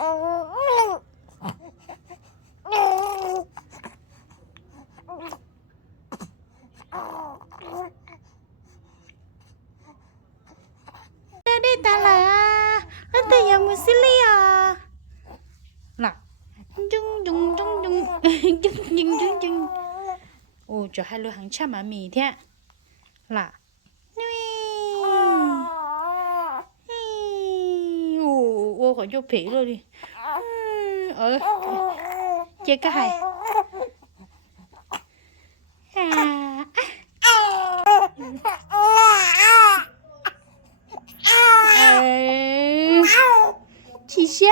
Đây ta là nó tay giờ mua xí li à nè chung chung chung chung chung chung chung chung ồ cho hai lô hàng trăm mà mì thế là ồ khỏi cho phỉ rồi đi chơi cái hay chị xa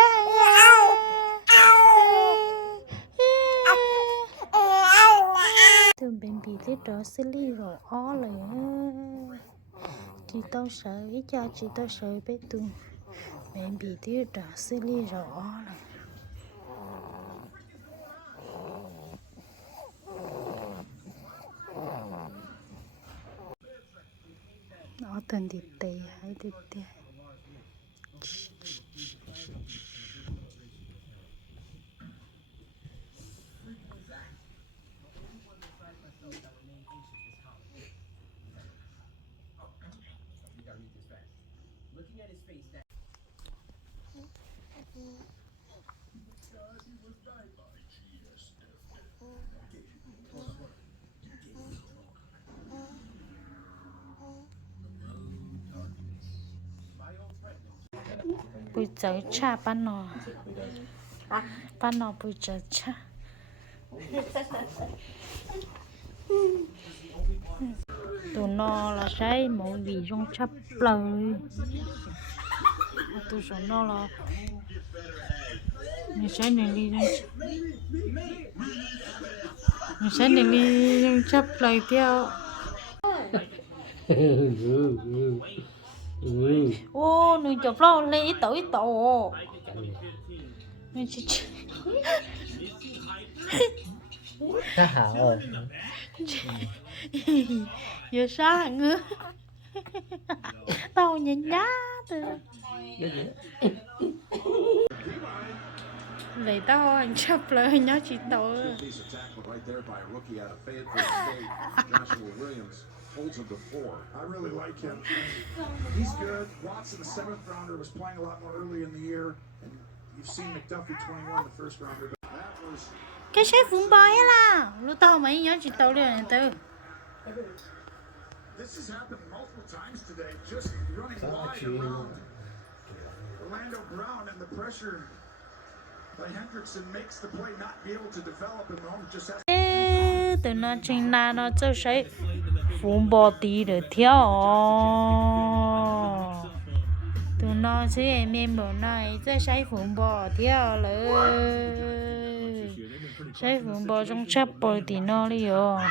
từ bên bị lấy đó xử lý rồi óเลยchị tao sợ ý cho chị tao sợ bé tu bên bị lấy đó xử lý rồi ó rồi nó tên đi tè hay đi tè bùi giờ cha bán nọ bùi giờ cha tụi nó là cái mỗi vị trong chấp lời tụi nó là mình sẽ đi trong chấp lời theo ô nuôi chụp lo lên ít tổ nuôi chị cá hảo giờ sáng nữa tao nhìn nhá từ lấy tao anh chấp lời nhá chị tổ holds him to 4. I really like him. He's good. Watson, the 7th rounder, was playing a lot more early in the year, and you've seen McDuffie 21, the first rounder. That was. cái xe phun bò ấy là lúc tao mấy nhớ chị tao liền từ This has happened multiple times today, just running wide around Orlando Brown, and the pressure by Hendrickson makes the play not be able to develop, and Mahomes just has. từ nó trên là nó chơi sẽ phun bò tí để theo từ nó sẽ em bữa này chơi sẽ phun bò theoเลยsẽ phun bò trong chấp bò tí nó đi rồi